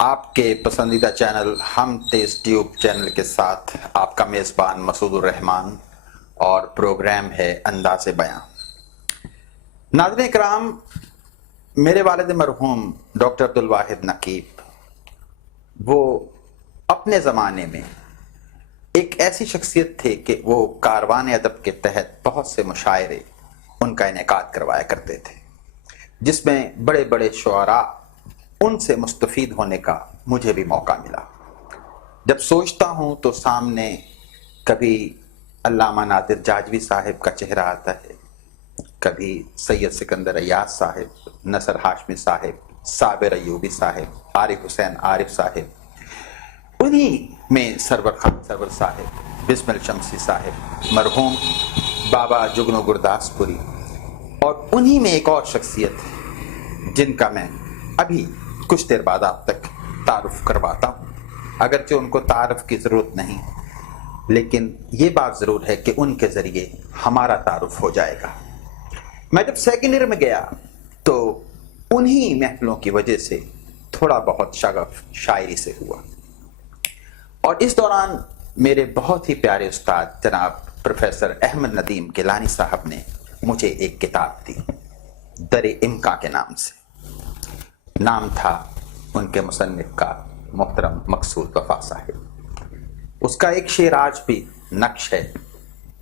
آپ کے پسندیدہ چینل ہم تیز ٹیوب چینل کے ساتھ آپ کا میزبان مسعود الرحمان اور پروگرام ہے انداز بیاں۔ ناظرین کرام، میرے والد مرحوم ڈاکٹر عبدالواحد نقیب وہ اپنے زمانے میں ایک ایسی شخصیت تھے کہ وہ کاروان ادب کے تحت بہت سے مشاعرے ان کا انعقاد کروایا کرتے تھے، جس میں بڑے بڑے شعراء ان سے مستفید ہونے کا مجھے بھی موقع ملا۔ جب سوچتا ہوں تو سامنے کبھی علامہ نادر جاجوی صاحب کا چہرہ آتا ہے، کبھی سید سکندر ایاز صاحب، نصر ہاشمی صاحب، صابر ایوبی صاحب، عارف حسین عارف صاحب، انہی میں سرور خان سرور صاحب، بسمل شمسی صاحب، مرحوم بابا جگنو گرداس پوری، اور انہی میں ایک اور شخصیت ہے جن کا میں ابھی کچھ دیر بعد آپ تک تعارف کرواتا ہوں۔ اگرچہ ان کو تعارف کی ضرورت نہیں، لیکن یہ بات ضرور ہے کہ ان کے ذریعے ہمارا تعارف ہو جائے گا۔ میں جب سیکنڈ ایئر میں گیا تو انہی محفلوں کی وجہ سے تھوڑا بہت شغف شاعری سے ہوا، اور اس دوران میرے بہت ہی پیارے استاد جناب پروفیسر احمد ندیم گیلانی صاحب نے مجھے ایک کتاب دی، در امکا کے نام سے۔ نام تھا ان کے مصنف کا محترم مقصود وفا صاحب۔ اس کا ایک شعر آج بھی نقش ہے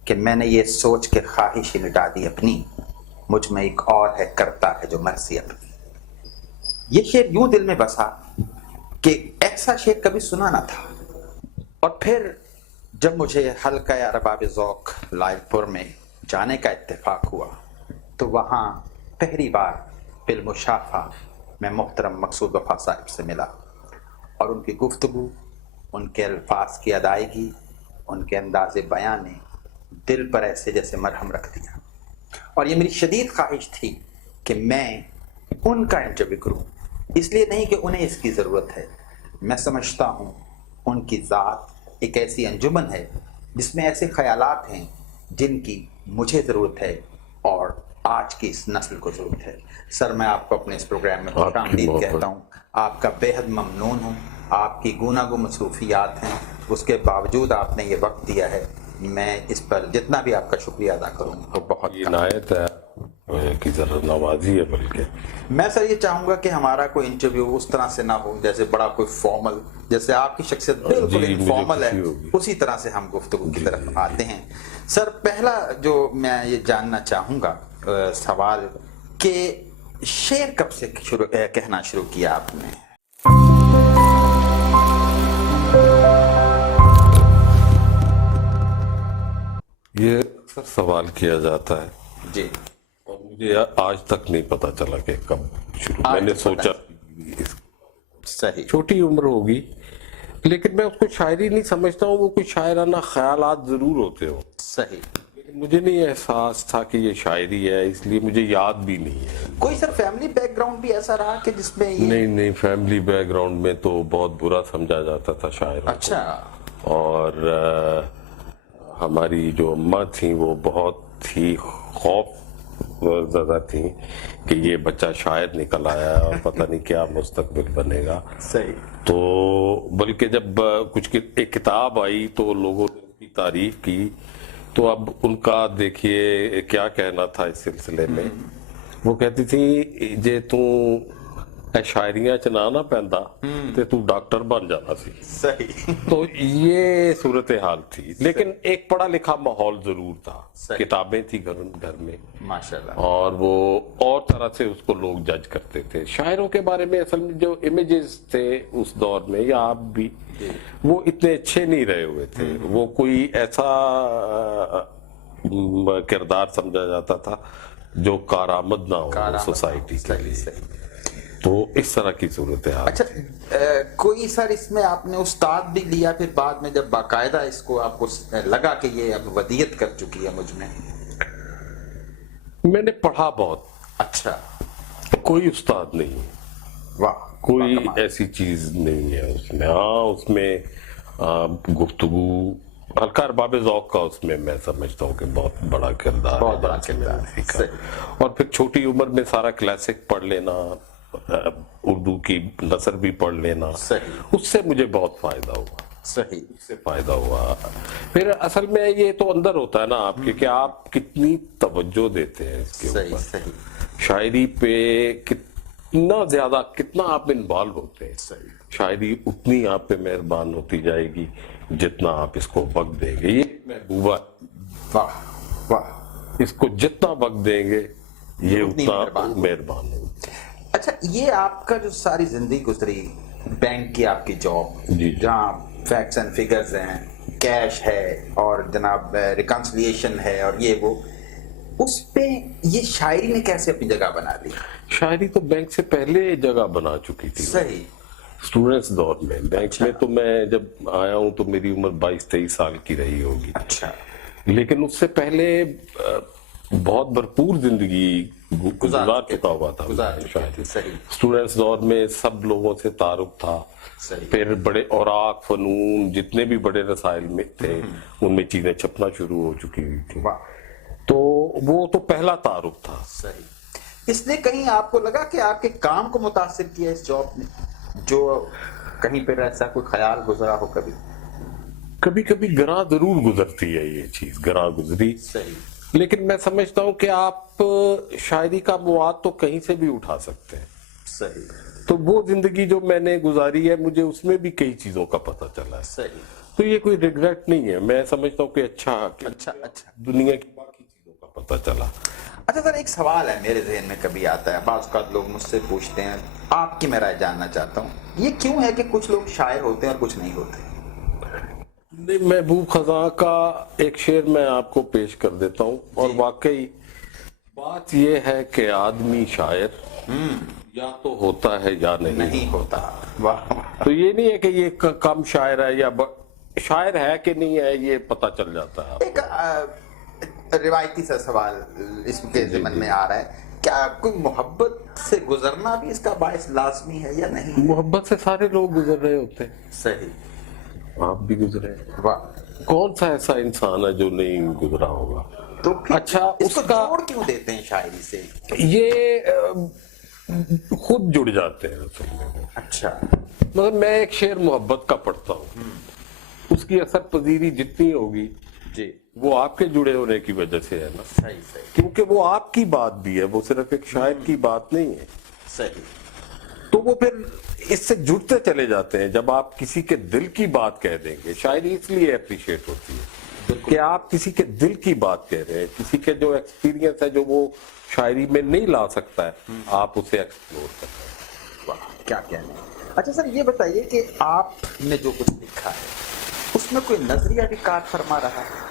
کہ میں نے یہ سوچ کے خواہش مٹا دی اپنی، مجھ میں ایک اور ہے کرتا ہے جو مرضی اپنی۔ یہ شعر یوں دل میں بسا کہ ایسا شعر کبھی سنا نہ تھا، اور پھر جب مجھے حلقہ ارباب ذوق لائل پور میں جانے کا اتفاق ہوا تو وہاں پہلی بار بالمشافہ میں محترم مقصود وفا صاحب سے ملا، اور ان کی گفتگو، ان کے الفاظ کی ادائیگی، ان کے انداز بیان نے دل پر ایسے جیسے مرہم رکھ دیا، اور یہ میری شدید خواہش تھی کہ میں ان کا انٹرویو کروں۔ اس لیے نہیں کہ انہیں اس کی ضرورت ہے، میں سمجھتا ہوں ان کی ذات ایک ایسی انجمن ہے جس میں ایسے خیالات ہیں جن کی مجھے ضرورت ہے اور آج کی اس نسل کو ضرورت ہے۔ سر، میں آپ کو اپنے اس پروگرام میں خوش آمدید کہتا ہوں، آپ کا بے حد ممنون ہوں۔ آپ کی گوناگو مصروفیات ہیں، اس کے باوجود آپ نے یہ وقت دیا ہے، میں اس پر جتنا بھی آپ کا شکریہ ادا کروں تو بہت عنایت ہے کی ذرا نوازی ہے۔ بلکہ میں سر یہ چاہوں گا کہ ہمارا کوئی انٹرویو اس طرح سے نہ ہو جیسے بڑا کوئی فارمل، جیسے آپ کی شخصیت بالکل انفارمل ہے، اسی طرح سے ہم گفتگو کی طرف آتے ہیں۔ سر، پہلا جو میں یہ جاننا چاہوں گا سوال کہ شعر کب سے کہنا شروع کیا آپ نے؟ یہ اکثر سوال کیا جاتا ہے جی، اور مجھے آج تک نہیں پتا چلا کہ کب شروع۔ میں نے سوچا صحیح، چھوٹی عمر ہوگی، لیکن میں اس کو شاعری نہیں سمجھتا ہوں، وہ کوئی شاعرانہ خیالات ضرور ہوتے ہوں، صحیح۔ لیکن مجھے نہیں احساس تھا کہ یہ شاعری ہے، اس لیے مجھے یاد بھی نہیں ہے۔ کوئی سر فیملی بیک گراؤنڈ بھی ایسا رہا کہ جس میں یہ؟ نہیں، فیملی بیک گراؤنڈ میں تو بہت برا سمجھا جاتا تھا شاعروں کو۔ اچھا، اور ہماری جو اماں تھیں وہ بہت ہی خوف زدہ تھیں کہ یہ بچہ شاعر نکل آیا اور پتہ نہیں کیا مستقبل بنے گا۔ صحیح۔ تو بلکہ جب کچھ ایک کتاب آئی تو لوگوں نے اس کی تعریف کی، تو اب ان کا دیکھیے کیا کہنا تھا اس سلسلے میں۔ وہ کہتی تھی جے تو شاعریاں چنا نہ پیندا تے تو ڈاکٹر بن جانا سی۔ صحیح۔ تو یہ صورتحال تھی، لیکن ایک پڑھا لکھا ماحول ضرور تھا، کتابیں تھی گھر میں، ماشاءاللہ، اور وہ اور طرح سے اس کو لوگ جج کرتے تھے۔ شاعروں کے بارے میں اصل میں جو امیجز تھے اس دور میں، یا آپ بھی، وہ اتنے اچھے نہیں رہے ہوئے تھے۔ وہ کوئی ایسا کردار سمجھا جاتا تھا جو کارآمد نہ ہو سوسائٹی کے لیے، تو اس طرح کی صورتحال۔ اچھا، کوئی سر اس میں آپ نے استاد بھی لیا پھر بعد میں جب باقاعدہ اس کو آپ کو لگا کہ یہ اب ودیت کر چکی ہے مجھ میں؟ میں نے پڑھا بہت۔ اچھا، کوئی استاد نہیں، واہ، کوئی ایسی چیز نہیں ہے اس میں۔ ہاں، اس میں گفتگو، حلقہ ارباب ذوق کا اس میں میں سمجھتا ہوں کہ بہت بڑا کردار ہے، بہت بڑا کردار ہے۔ اور پھر چھوٹی عمر میں سارا کلاسک پڑھ لینا، اردو کی نثر بھی پڑھ لینا، صحیح اس سے مجھے بہت فائدہ ہوا، صحیح اس سے فائدہ ہوا۔ پھر اصل میں یہ تو اندر ہوتا ہے نا آپ کے کہ آپ کتنی توجہ دیتے ہیں اس کے صحیح اوپر، صحیح شاعری پہ کتنا زیادہ، کتنا آپ انوالو ہوتے ہیں، صحیح شاعری اتنی آپ پہ مہربان ہوتی جائے گی جتنا آپ اس کو وقت دیں گے۔ یہ محبوبہ، واہ واہ، اس کو جتنا وقت دیں گے یہ اتنی اتنا مہربان ہوگی۔ اچھا یہ آپ کا جو ساری زندگی گزری، بینک کی آپ کی جاب، جی جہاں فیکٹس اینڈ فگرز ہیں، کیش ہے اور جناب ریکنسلیشن ہے اور یہ وہ، اس پہ یہ شاعری نے کیسے اپنی جگہ بنا لی؟ شاعری تو بینک سے پہلے جگہ بنا چکی تھی، صحیح، اسٹوڈنٹس دور میں۔ بینک میں تو میں جب آیا ہوں تو میری عمر 22-23 سال کی رہی ہوگی، اچھا، لیکن اس سے پہلے بہت بھرپور زندگی گزار چکا ہوا تھا شاعری۔ صحیح اسٹوڈنٹس دور میں سب لوگوں سے تعارف تھا، صحیح، پھر بڑے اوراق، فنون، جتنے بھی بڑے رسائل میں تھے ان میں چیزیں چھپنا شروع ہو چکی ہوئی تھی، واہ، تو وہ تو پہلا تعارف تھا۔ صحیح۔ اس نے کہیں آپ کو لگا کہ آپ کے کام کو متاثر کیا اس جاب نے، جو کہیں پہ ایسا کوئی خیال گزرا ہو کبھی؟ کبھی کبھی گراں ضرور گزرتی ہے، یہ چیز گراں گزری، صحیح، لیکن میں سمجھتا ہوں کہ آپ شاعری کا مواد تو کہیں سے بھی اٹھا سکتے ہیں۔ صحیح تو وہ زندگی جو میں نے گزاری ہے مجھے اس میں بھی کئی چیزوں کا پتہ چلا ہے، صحیح، تو یہ کوئی ریگریٹ نہیں ہے، میں سمجھتا ہوں کہ اچھا اچھا اچھا۔ دنیا کی باقی چیزوں کا پتہ چلا۔ اچھا سر، ایک سوال ہے میرے ذہن میں کبھی آتا ہے، بعض اوقات لوگ مجھ سے پوچھتے ہیں، آپ کی میں رائے جاننا چاہتا ہوں، یہ کیوں ہے کہ کچھ لوگ شاعر ہوتے ہیں اور کچھ نہیں ہوتے؟ محبوب خزاں کا ایک شعر میں آپ کو پیش کر دیتا ہوں، اور واقعی بات یہ ہے کہ آدمی شاعر یا تو ہوتا ہے یا نہیں ہوتا۔ واہ، تو یہ نہیں ہے کہ یہ کم شاعر ہے یا شاعر ہے کہ نہیں ہے، یہ پتہ چل جاتا ہے۔ ایک روایتی سا سوال اس کے ضمن میں آ رہا ہے، کیا کوئی محبت سے گزرنا بھی اس کا باعث لازمی ہے یا نہیں؟ محبت سے سارے لوگ گزر رہے ہوتے ہیں، صحیح، آپ بھی گزرے، واہ، کون سا ایسا انسان ہے جو نہیں گزرا ہوگا؟ تو پھر اچھا، اس کو جوڑ کیوں دیتے ہیں شاعری سے؟ یہ خود جڑ جاتے ہیں اصل میں۔ اچھا، مطلب میں ایک شعر محبت کا پڑھتا ہوں، اس کی اثر پذیری جتنی ہوگی جی، وہ آپ کے جڑے ہونے کی وجہ سے ہے نا، صحیح صحیح کیونکہ وہ آپ کی بات بھی ہے، وہ صرف ایک شاعر کی بات نہیں ہے، صحیح، تو وہ پھر اس سے جڑتے چلے جاتے ہیں۔ جب آپ کسی کے دل کی بات کہہ دیں گے، شاعری اس لیے اپریشیٹ ہوتی ہے کہ آپ کسی کے دل کی بات کہہ رہے ہیں، کسی کے جو ایکسپیرینس ہے جو وہ شاعری میں نہیں لا سکتا ہے، آپ اسے ایکسپلور کرتے ہیں۔ واہ، کیا کہنے۔ اچھا سر، یہ بتائیے کہ آپ نے جو کچھ لکھا ہے اس میں کوئی نظریہ بھی کار فرما رہا ہے؟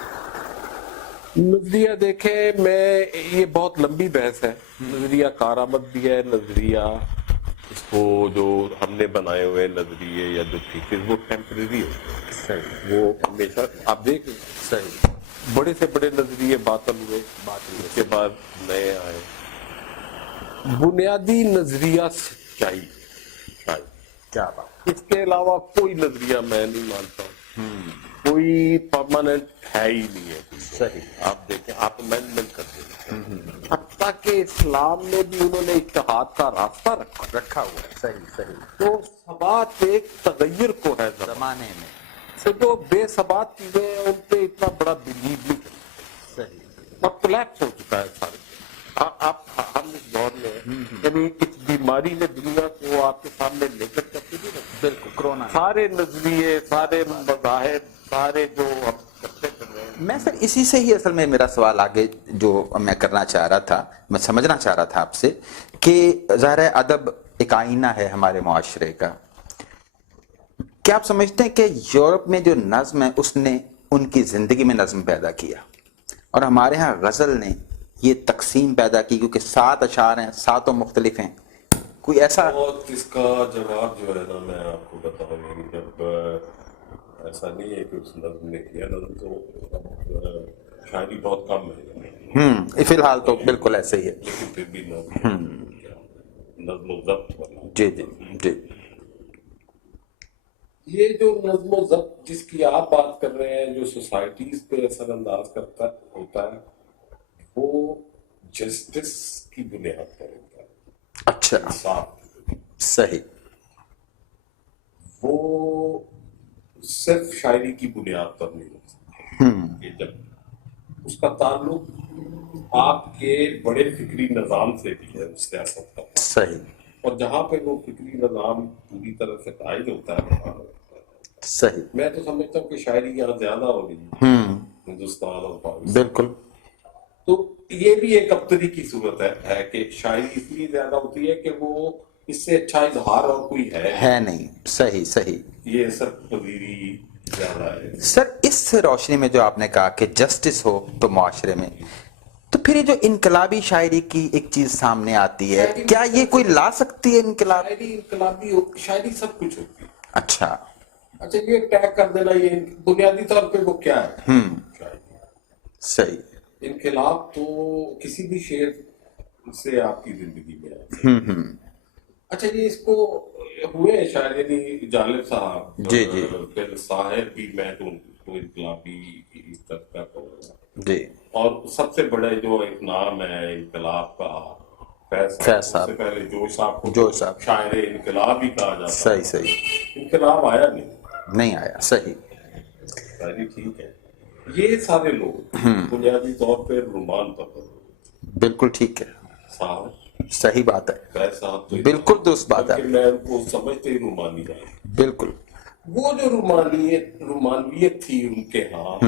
نظریہ دیکھیں، میں یہ بہت لمبی بحث ہے، نظریہ کارآمد بھی ہے، نظریہ اس کو جو ہم نے بنائے ہوئے نظریے یا جو تھیسز وہ ٹیمپریری ہوتے ہیں، وہ ہمیشہ آپ دیکھ صحیح، بڑے سے بڑے نظریے باطل ہوئے، اس کے بعد نئے آئے۔ بنیادی نظریہ سچائی، کیا بات، اس کے علاوہ کوئی نظریہ میں نہیں مانتا ہوں، کوئی پرماننٹ ہے ہی نہیں ہے۔ صحیح، آپ دیکھیں، آپ امینڈمنٹ کرتے ہیں، حتیٰ کہ اسلام میں بھی انہوں نے اتحاد کا راستہ رکھا ہوا ہے، صحیح صحیح، تو ثبات ایک تغیر کو ہے زمانے میں، سے جو بے ثبات چیزیں ہیں ان پہ اتنا بڑا بلیو نہیں کرتے، صحیح، اب کولیپس ہو چکا ہے سارے۔ آپ ہم اس دور میں یعنی اس بیماری نے دنیا کو آپ کے سامنے لے کر چلتے بھی نہیں، بالکل، کرونا سارے نظریے، سارے مذاہب، سارے جو ہم کرتے کر رہے ہیں۔ میں سر اسی سے ہی اصل میں میرا سوال آگے جو میں کرنا چاہ رہا تھا، میں سمجھنا چاہ رہا تھا آپ سے کہ ظاہر ہے ادب ایک آئینہ ہے ہمارے معاشرے کا، کیا آپ سمجھتے ہیں کہ یورپ میں جو نظم ہے اس نے ان کی زندگی میں نظم پیدا کیا اور ہمارے ہاں غزل نے یہ تقسیم پیدا کی، کیونکہ 7 اشعار ہیں، 7 مختلف ہیں، کوئی ایسا؟ بہت اس کا جواب جو ہے نا میں آپ کو بتاؤں، یعنی جب ایسا نہیں ہے کہ اس نظم نے کیا، نظم تو شاعری بہت کم ہے، فی الحال تو بالکل ایسے ہی ہے، لیکن پھر بھی نظم و ضبط والا، جی جی جی، یہ جو نظم و ضبط جس کی آپ بات کر رہے ہیں، جو سوسائٹیز پہ اثر انداز کرتا ہوتا ہے، وہ جسٹس کی بنیاد پر ہوتا ہے، اچھا، انصاف۔ صحیح. وہ صرف شاعری کی بنیاد پر نہیں ہو سکتا کہ جب اس کا تعلق آپ کے بڑے فکری نظام سے بھی ہے، اس سیاست کا. صحیح. اور جہاں پہ وہ فکری نظام پوری طرح سے قائد ہوتا ہے وہاں ہوتا ہے. صحیح. میں تو سمجھتا ہوں کہ شاعری یہاں زیادہ ہو رہی ہے ہندوستان اور پاکستان. بالکل. تو یہ بھی ایک ابتری کی صورت ہے کہ شاعری اس لیے زیادہ ہوتی ہے کہ وہ اس سے اچھا اظہار اور کوئی ہے نہیں. صحیح. صحیح. یہ سب پذیری زیادہ ہے. سر اس روشنی میں جو آپ نے کہا کہ جسٹس ہو تو معاشرے میں، تو پھر یہ جو انقلابی شاعری کی ایک چیز سامنے آتی ہے، کیا یہ کوئی لا سکتی ہے انقلاب؟ شاعری انقلابی شاعری سب کچھ ہوتی ہے. اچھا. اچھا یہ ٹیگ کر دینا، یہ بنیادی طور پہ وہ کیا ہے شاعری. صحیح. انقلاب تو کسی بھی شعر سے آپ کی زندگی میں آتا ہے. اچھا یہ اس کو ہوئے شاعر یعنی جالب صاحب، جی جی پھر صاحب بھی، میں تو ان کو انقلابی اس طرح کا کہوں گا. جی. اور سب سے بڑے جو ایک نام ہے انقلاب کا، فیض فیض صاحب. صاحب. اس سے پہلے جوش صاحب کو جوش صاحب. شاعر انقلاب ہی کہا جاتا. صحیح. صحیح. انقلاب آیا نہیں آیا. صحیح. شاعری ٹھیک ہے. یہ سارے لوگ بنیادی طور پہ رومان پر بالکل ٹھیک ہے. صاحب صحیح بات ہے. فیض صاحب تو بالکل درست بات ہے. بلکہ میں ان کو سمجھتے ہی رومانی جاتا. بالکل. وہ جو رومانویت تھی ان کے ہاں،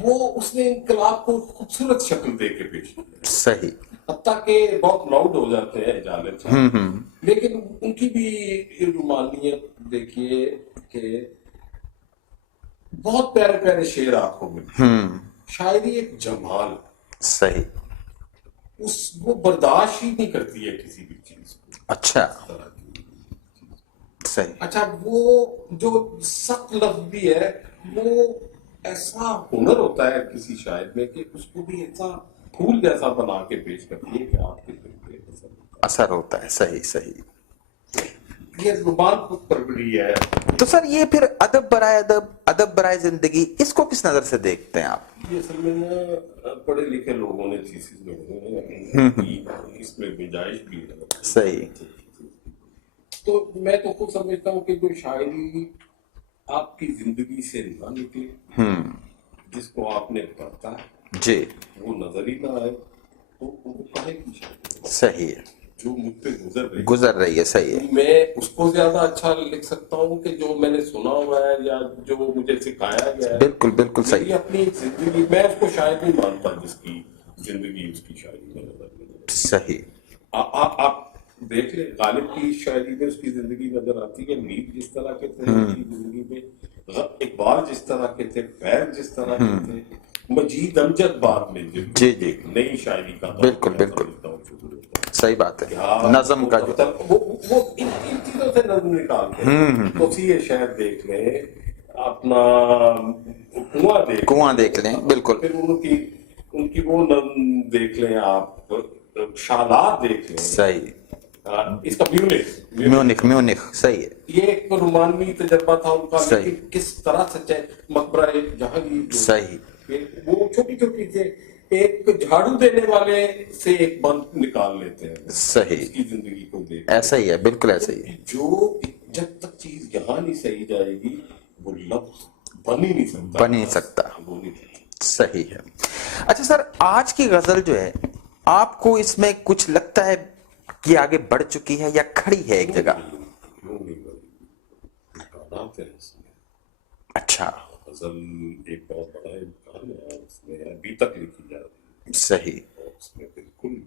وہ اس نے انقلاب کو خوبصورت شکل دے کے پیش کیا. صحیح. حتیٰ کہ بہت لاؤڈ ہو جاتے ہیں جالب صاحب، لیکن ان کی بھی رومانیت دیکھیے کہ بہت پیارے پیارے شعر آپ کو ملتے ہیں. شاعری ایک جمال. صحیح. وہ برداشت ہی نہیں کرتی ہے کسی بھی چیز کو. اچھا. صحیح. اچھا وہ جو سخت لفظ بھی ہے، وہ ایسا ہنر ہوتا ہے کسی شاعر میں کہ اس کو بھی ایسا پھول جیسا بنا کے پیش کرتی ہے کہ آپ کے دل پہ اثر ہوتا ہے. صحیح. صحیح. یہ زبان کو پرگڑی ہے. تو سر یہ پھر ادب برائے ادب، ادب برائے زندگی، اس کو کس نظر سے دیکھتے ہیں آپ؟ یہ اصل میں نا پڑھے لکھے لوگوں نے تھیسس میں اس میں گنجائش بھی ہے. صحیح. تو میں تو خود سمجھتا ہوں کہ جو شاعری آپ کی زندگی سے نہ نکلے، جس کو آپ نے پڑھتا ہے جی وہ نظر ہی نہ آئے، تو وہ کہے کی شاعری. صحیح ہے. جو مجھ پہ گزر رہی ہے. صحیح ہے. میں اس کو زیادہ اچھا لکھ سکتا ہوں کہ جو میں نے سنا ہوا ہے یا جو مجھے سکھایا گیا ہے. بالکل بالکل صحیح. اپنی زندگی میں اس کو شاید نہیں مانتا جس کی زندگی اس کی شاعری میں نظر نہیں. صحیح. آپ دیکھ لیں غالب کی شاعری میں اس کی زندگی نظر آتی ہے. میر جس طرح کے تھے اس کی زندگی میں، اقبال جس طرح کے تھے، فیض جس طرح کے تھے، مجید امجد بعد میں جی جی نئی شاعری کا بالکل بالکل صحیح بات ہے. نظم کا جو وہ ان چیزوں سے نظم نکالتے ہیں. تو یہ شاید دیکھ لیں، اپنا کنواں دیکھ لیں، بالکل. پھر ان کی وہ نظم دیکھ لیں، آپ شالات دیکھ لیں. صحیح. اس کا میونخ. صحیح ہے. یہ ایک رومانوی تجربہ تھا ان کا، لیکن کس طرح سے مقبرہ جہانگیر. صحیح. وہ چھوٹی چھوٹی سے ایک جھاڑو دینے والے سے ایک بند نکال لیتے ہیں. صحیح. اس کی زندگی کو دیکھ ایسا ہی ہے. بالکل ایسا ہی ہے. جو جب تک چیز یہاں نہیں صحیح جائے گی وہ لفظ بن ہی نہیں سکتا. صحیح ہے. اچھا سر، آج کی غزل جو ہے آپ کو اس میں کچھ لگتا ہے کہ آگے بڑھ چکی ہے یا کھڑی ہے ایک جگہ؟ اچھا. غزل ایک بہت بڑا امکان ہے، اس میں ابھی تک لکھی جا رہی ہے. صحیح. اس میں بالکل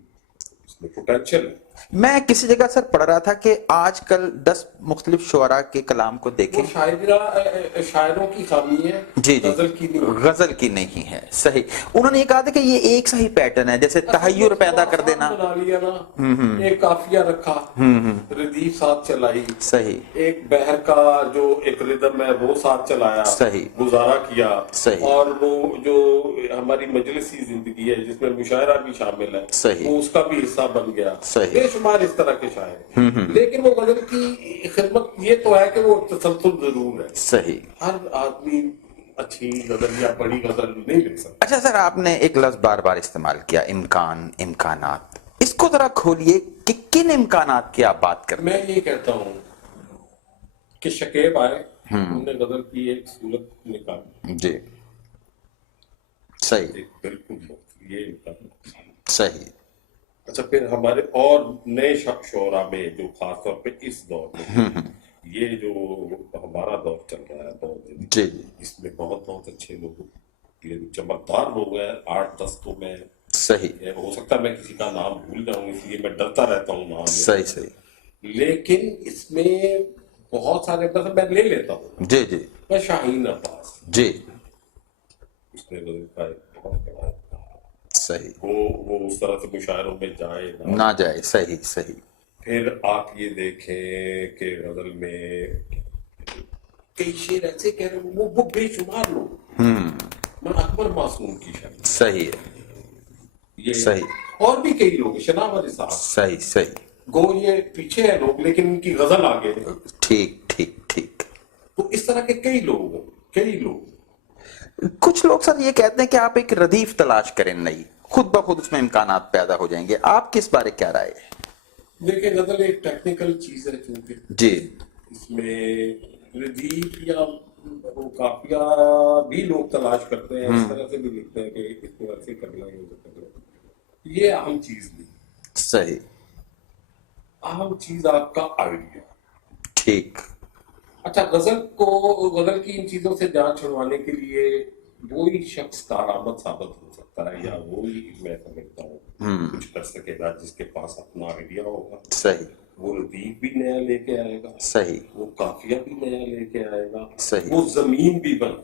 اس میں پوٹینشل ہے. میں کسی جگہ سر پڑھ رہا تھا کہ آج کل 10 مختلف شعراء کے کلام کو دیکھیں. شاعروں کی خامی ہے، جی جی، غزل کی نہیں ہے. صحیح. انہوں نے یہ کہا تھا کہ یہ ایک صحیح پیٹرن ہے، جیسے تحیر پیدا کر دینا. بنا لیا نا، ایک قافیہ رکھا، ردیف ساتھ چلائی. صحیح. ایک بحر کا جو ایک ردم ہے وہ ساتھ چلایا. صحیح. گزارا کیا. صحیح. اور وہ جو ہماری مجلسی زندگی ہے جس میں مشاعرہ بھی شامل ہے، صحیح، وہ اس کا بھی حصہ بن گیا. صحیح. بے شمار اس طرح کے شاعر. لیکن وہ غزل کی خدمت یہ تو ہے کہ وہ تسلسل ضرور ہے. صحیح. ہر آدمی اچھی غزل یا بڑی غزل نہیں لکھ سکتا. اچھا سر، آپ نے ایک لفظ بار بار استعمال کیا، امکان، امکانات. اس کو ذرا کھولیے کہ کن امکانات کی آپ بات کر رہے میں یہ کہتا ہوں کہ شکیب آئے انہوں نے غزل کی ایک صورت نکالی ہیں جی صحیح ایک بالکل یہ امکان. صحیح اچھا پھر ہمارے اور نئے شعراء میں جو خاص طور پہ اس دور میں یہ جو ہمارا دور چل رہا ہے دور جی اس میں بہت بہت اچھے لوگ یہ چمکدار لوگ ہیں 8-10 تو میں صحیح ہو سکتا ہے میں کسی کا نام بھول جاؤں اس لیے میں ڈرتا رہتا ہوں نام صحیح صحیح لیکن اس میں بہت سارے مثلا میں لے لیتا ہوں جی جی میں شاہین عباس جی اس نے غزل کا ایک بہت بڑا صحیح وہ اس طرح سے مشاعروں میں جائے نہ جائے صحیح صحیح پھر آپ یہ دیکھیں کہ غزل میں کئی شعر ایسے کہہ رہے ہیں وہ بے شمار لوگ من اکبر معصوم کی شاعری صحیح ہے یہ صحیح اور بھی کئی لوگ شناوت صاحب صحیح صحیح گو یہ پیچھے ہیں لوگ لیکن ان کی غزل آگے ہے ٹھیک ٹھیک ٹھیک تو اس طرح کے کئی لوگ کچھ لوگ سر یہ کہتے ہیں کہ آپ ایک ردیف تلاش کریں نئی خود بخود اس میں امکانات پیدا ہو جائیں گے آپ کس بارے کیا رائے ہے دیکھیں غزل ایک ٹیکنیکل چیز ہے چونکہ جی اس میں ردیف یا وہ قافیہ بھی لوگ تلاش کرتے ہیں اس طرح سے بھی لکھتے ہیں کہ اس کو ایسے کرنا ہے یہ اہم چیز نہیں صحیح اہم چیز آپ کا آئیڈیا ٹھیک اچھا غزل کی ان چیزوں سے جان چھڑوانے کے لیے وہی شخص کارآمد ثابت ہو سکتا ہے یا وہی میں سمجھتا ہوں کچھ کر سکے گا جس کے پاس اپنا آئیڈیا ہوگا صحیح وہ ردیف بھی نیا لے کے آئے گا صحیح وہ قافیہ بھی نیا لے کے آئے گا صحیح وہ زمین بھی بنا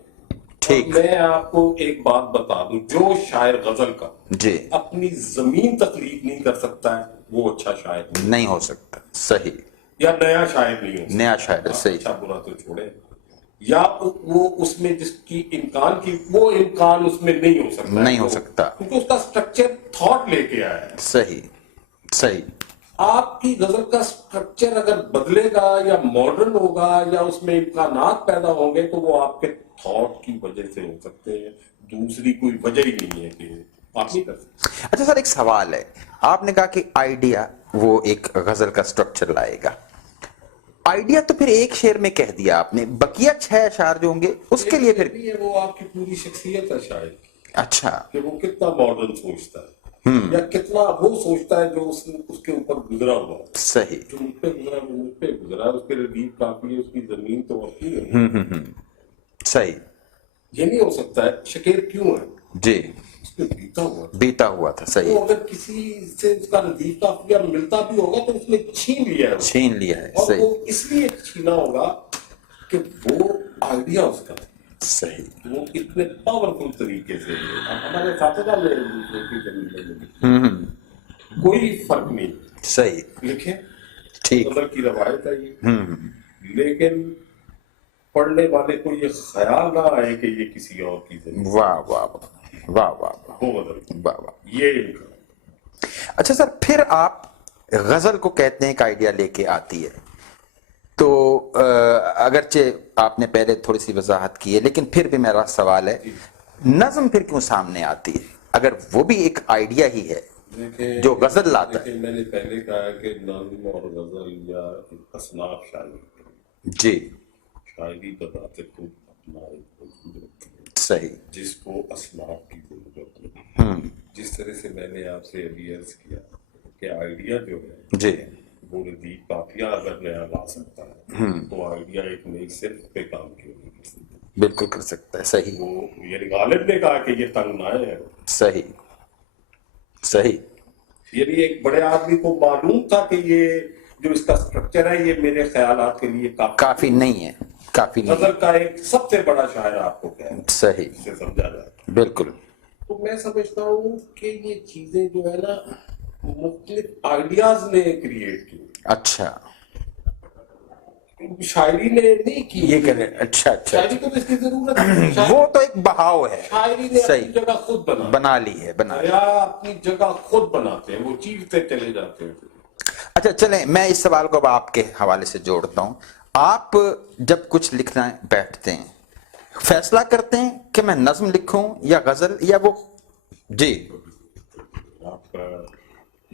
ٹھیک میں آپ کو ایک بات بتا دوں جو شاعر غزل کا جی اپنی زمین تخلیق نہیں کر سکتا ہے وہ اچھا شاعر نہیں ہو سکتا صحیح یا نیا شاعر نہیں ہو سکتا نیا شاعر صحیح اچھا برا تو چھوڑے یا وہ اس میں جس کی امکان کی وہ امکان اس میں نہیں ہو سکتا نہیں ہو سکتا کیونکہ اس کا سٹرکچر تھاٹ لے کے آیا ہے صحیح صحیح آپ کی غزل کا سٹرکچر اگر بدلے گا یا ماڈرن ہوگا یا اس میں امکانات پیدا ہوں گے تو وہ آپ کے تھاٹ کی وجہ سے ہو سکتے ہیں دوسری کوئی وجہ ہی نہیں ہے کہ آپ نہیں کر سکتے. اچھا سر ایک سوال ہے آپ نے کہا کہ آئیڈیا وہ ایک غزل کا سٹرکچر لائے گا آئیڈیا تو پھر ایک شعر میں کہہ دیا آپ نے بقیہ 6 اشعار جو ہوں گے اس کے لیے پھر وہ آپ کی پوری شخصیت ہے شاعر کی اچھا کہ وہ کتنا ماڈرن سوچتا ہے یا کتنا وہ سوچتا ہے جو اس کے اوپر گزرا ہوا صحیح جو مجھ پہ گزرا اس کے ردیف کافی ہے اس کی زمین تو اپنی ہے صحیح یہ نہیں ہو سکتا ہے شکیب کیوں ہے جی اس پہ بیتا ہوا تھا صحیح وہ اگر کسی سے اس کا ردیف کافی ملتا بھی ہوگا تو اس نے چھین لیا ہے چھین لیا ہے اور صحیح وہ اس لیے چھینا ہوگا کہ وہ آئیڈیا اس کا صحیح وہ اتنے پاورفل طریقے سے ہمارے اساتذہ میں دوسرے کی زمین میں کوئی فرق نہیں صحیح لکھیں ٹھیک غزل کی روایت ہے یہ لیکن پڑھنے والے کو یہ خیال نہ آئے کہ یہ کسی اور کی زمین واہ واہ واہ واہ وہ غزل واہ واہ یہ اچھا سر پھر آپ غزل کو کہتے ہیں کہ آئیڈیا لے کے آتی ہے تو اگرچہ آپ نے پہلے تھوڑی سی وضاحت کی ہے لیکن پھر بھی میرا سوال ہے نظم پھر کیوں سامنے آتی ہے اگر وہ بھی ایک آئیڈیا ہی ہے جو غزل لاتا ہے میں نے پہلے کہا کہ نظم اور غزل یا اصناف شاعری جی شاعری بتاتے خود اپنا ایک صحیح جس کو اصناف کی ضرورت نہیں جس طرح سے میں نے آپ سے ابھی عرض کیا کہ آئیڈیا جو ہے جی وہ ردیف کافیہ اگر نیا لا سکتا ہے تو آئیڈیا ایک نئی صرف پہ کام کیوں نہیں بالکل کر سکتا ہے صحیح وہ یعنی غالب نے کہا کہ یہ تنگ نہ ہے صحیح صحیح یعنی ایک بڑے آدمی کو معلوم تھا کہ یہ جو اس کا سٹرکچر ہے یہ میرے خیالات کے لیے کافی نہیں ہے کافی نہیں غزل کا ایک سب سے بڑا شاعر آپ کو کیا ہے صحیح سے سمجھا جائے بالکل تو میں سمجھتا ہوں کہ یہ چیزیں جو ہے نا مختلف آئیڈیاز نے کریٹ کی اچھا شاعری نے نہیں کی یہ کہ اچھا اچھا شاعری کو تو اس کی ضرورت ہے وہ تو ایک بہاؤ ہے شاعری نے اپنی جگہ خود بنا لی ہے بنا یا اپنی جگہ خود بناتے ہیں وہ چیزیں چلے جاتے ہیں اچھا چلیں میں اس سوال کو اب آپ کے حوالے سے جوڑتا ہوں آپ جب کچھ لکھنا بیٹھتے ہیں فیصلہ کرتے ہیں کہ میں نظم لکھوں یا غزل یا وہ جی آپ کا